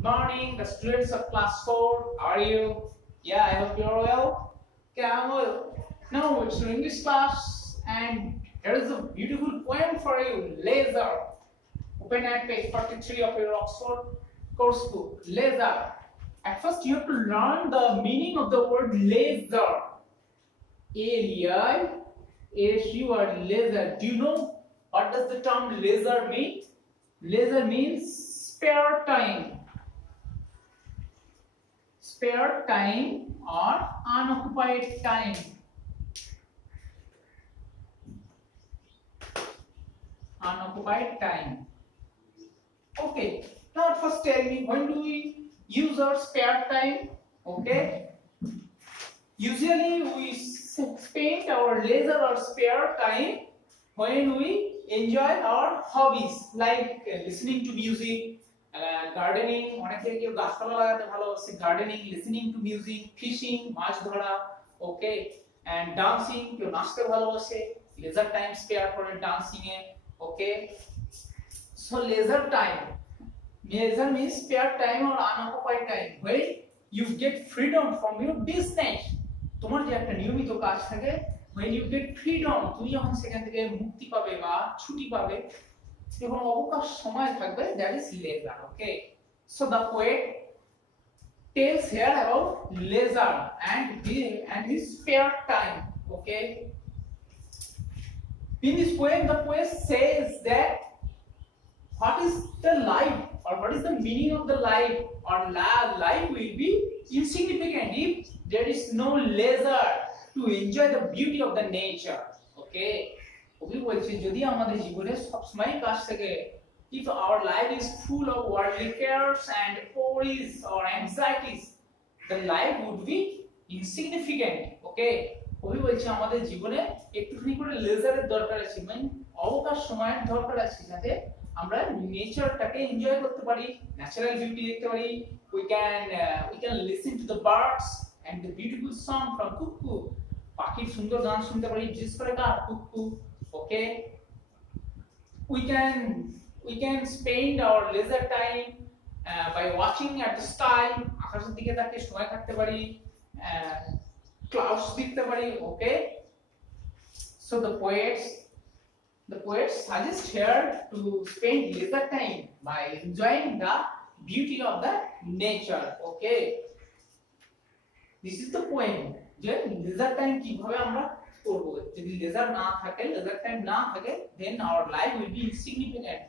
Good morning, the students of class 4. How are you? Yeah, I hope you're well. Okay, I'm well. Now it's your English class, and here is a beautiful poem for you. Laser. Open at page 43 of your Oxford course book. Laser. At first, you have to learn the meaning of the word laser. A-L-I-S-U-R, laser. Do you know what does the term laser mean? Laser means spare time. Spare time or unoccupied time. Unoccupied time. Okay. Now first tell me, when do we use our spare time? Okay. Usually we spend our leisure or spare time when we enjoy our hobbies like listening to music, gardening, অনেকে কেউ গাছপালা লাগাতে ভালোবাসে, gardening, listening to music, fishing, মাছ ধরা, okay, and dancing, কেউ নাচতে ভালোবাসে, leisure time spare করে dancing A, okay. So leisure time, leisure means spare time or unoccupied time where you get freedom from your business. তোমার যে একটা নিয়মিত কাজ থাকে, when you get freedom, তুমি যখন সেখান থেকে মুক্তি পাবে বা ছুটি পাবে, যখন অবকাশ সময় থাকবে, that is leisure. Okay, so the poet tells here about leisure and his spare time. Okay, in this poem the poet says that what is the life or what is the meaning of the life, or life will be insignificant if there is no leisure to enjoy the beauty of the nature. Okay, কবি বলছে যদি আমাদের জীবনে সবসময় কাজ থাকে, if our life is full of worldly cares and worries or anxieties, the life would be insignificant. Okay, কবি বলছে আমাদের জীবনে একটুখানি করে লেজারের দরকার আছে, মানে অবকাশ সময়ের দরকার আছে, যাতে আমরা নেচারটাকে এনজয় করতে পারি, ন্যাচারাল বিউটি দেখতে পারি. we can listen to the birds and the beautiful song from cuckoo, পাখির সুন্দর গান শুনতে পারি, বিশেষ করে কার, cuckoo. Okay, we can spend our leisure time by watching at the sky, আকাশের দিকে তাকিয়ে সময় কাটাতে পারি, clouds দেখতে পারি. Okay, so the poets suggest here to spend leisure time by enjoying the beauty of the nature. Okay, this is the point, যে leisure time কিভাবে আমরা করব. যদি leisure time না থাকে then our life will be insignificant.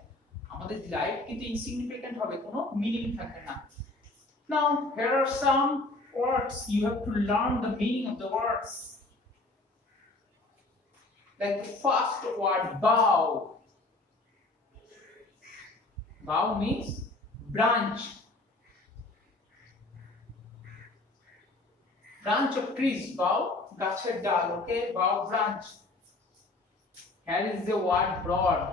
আমাদের life কিন্তু insignificant হবে, কোনো মিনিং থাকবে না. Now here are some words, you have to learn the meaning of the words. Like the first word, bough. Bough means branch. Branch of trees, bough, গাছের ডাল. Okay, bough, branch. Here is the word broad.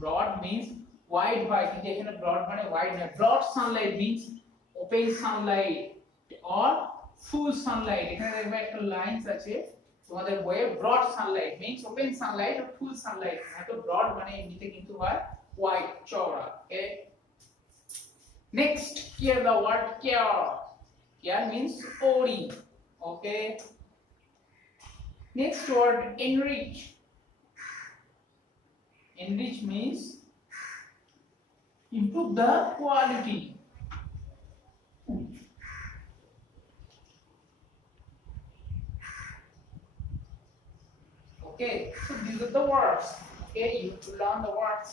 Broad means wide. কিন্তু এখানে broad মানে wide না. Broad sunlight means open sunlight or full sunlight. এখানে দেখবে একটা lines আছে তোমাদের বইয়ে, broad sunlight means open sunlight or full sunlight. এত broad মানে এমনিতে কিন্তু হয় wide, চওড়া. Okay, next, here the word care. Care means worry. Okay, next word, enrich. Enrich means improve the quality. Okay, so these are the words. Okay, you have to learn the words.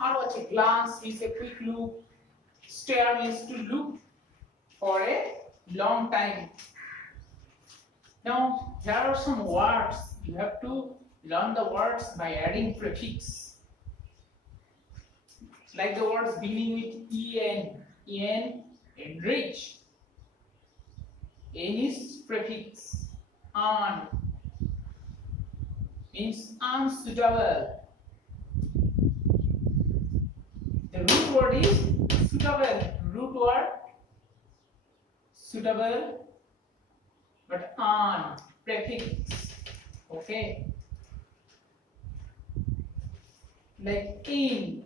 How much a glance is a quick look. Stare means to look for a long time. Now here are some words. You have to learn the words by adding prefix. Like the words beginning with en, enrich. En is prefix. Un means unsuitable. The root word is suitable. Root word suitable, but un prefix. Okay, like in,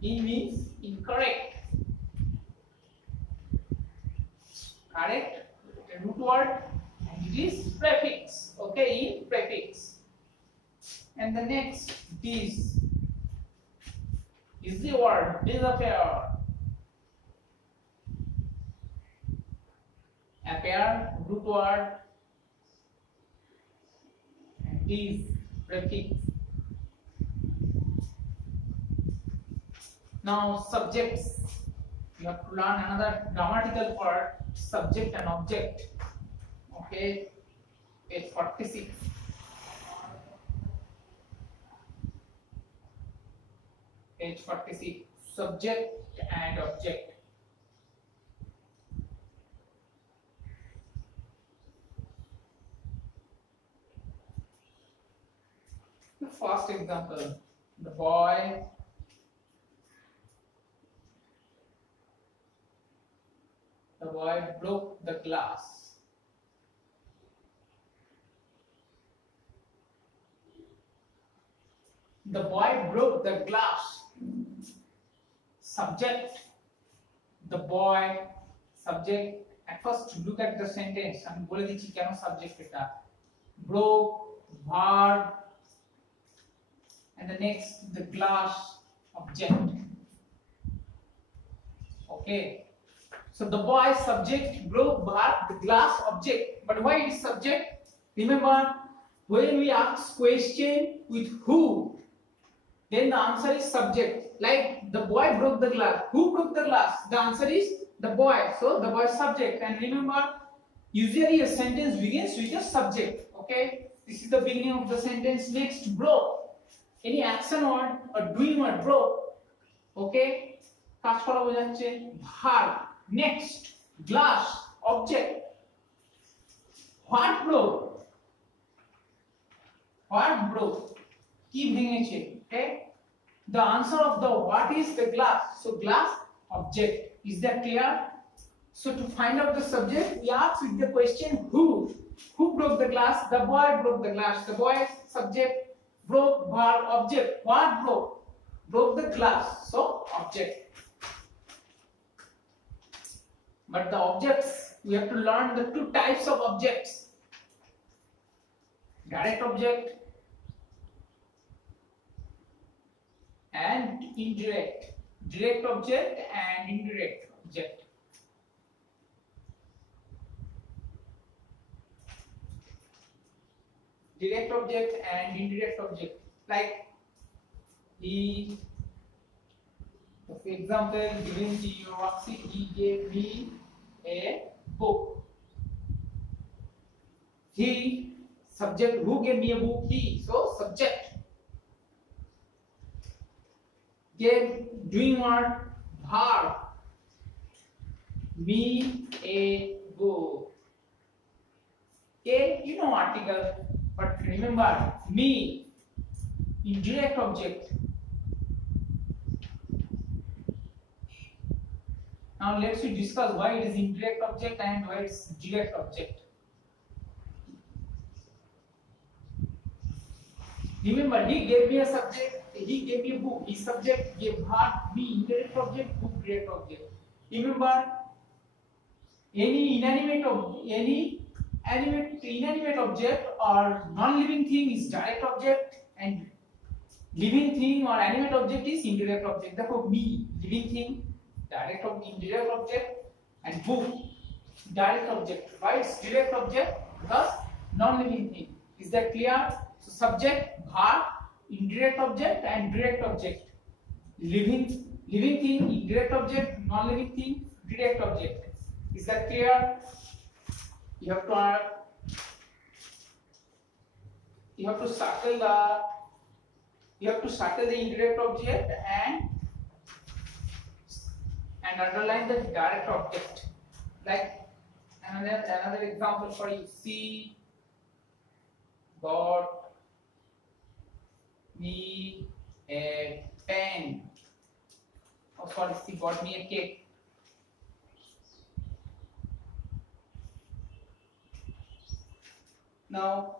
In means incorrect. Correct? The root word and it is prefix. Okay, in prefix. And the next this is the word disappear. Appear, root word, and this prefix. Now subjects. You have to learn another grammatical part, subject and object. Okay, page 46. Page 46. Subject and object. The first example, the boy broke the glass. The boy broke the glass. Subject, the boy, subject. At first look at the sentence. আমি বলে দিচ্ছি কেন subject এটা. Broke, verb, and the next the glass, object. Okay. So the boy subject, broke, verb, the glass, object. But why it is subject? Remember, when we ask question with who, then the answer is subject. Like the boy broke the glass. Who broke the glass? The answer is the boy. So the boy is subject. And remember, usually a sentence begins with a subject. Okay, this is the beginning of the sentence. Next, broke. Any action word or doing word, broke. Okay, কাজ করা বোঝাচ্ছে verb. Next, glass, object. What broke? What broke? কি ভেঙেছে? Okay, the answer of the what is the glass. So glass, object. Is that clear? So to find out the subject, we ask with the question who. Who broke the glass? The boy broke the glass. The boy, subject, broke, verb, object. What broke? Broke the glass. So object. But the objects, we have to learn the two types of objects. Direct object and indirect. Direct object and indirect object. Direct object and indirect object. Like for example, given to your worksheet, he gave me a book. He, subject, who gave me a book? He. So subject. Gave, doing what? Verb. Me a book. Okay, you know article, but remember me, indirect object. Now let's discuss why it is indirect object and why it's direct object. Remember, he gave me a subject, he gave me a book. His subject gave verb, me, indirect object, book, direct object. Remember, any inanimate object or non-living thing is direct object, and living thing or animate object is indirect object. Therefore, me, living thing, direct object, indirect object, and book, direct object. Why it's direct object? Because non-living thing. Is that clear? So subject, verb, indirect object, and direct object. Living thing, indirect object, non-living thing, direct object. Is that clear? You have to circle the indirect object and underline the direct object. Like another example for you. C got me a pen. Oh sorry, she got me a cake. Now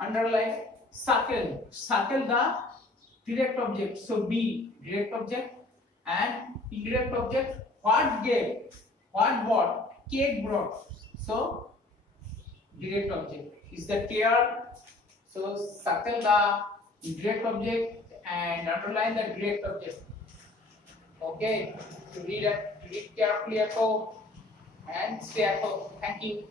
underline, circle the direct object. So B, direct object, and indirect object, what gave, what bought, cake brought. So direct object. Is that clear? So circle the indirect object and underline the direct object. Okay. So read carefully at home and stay at home. Thank you.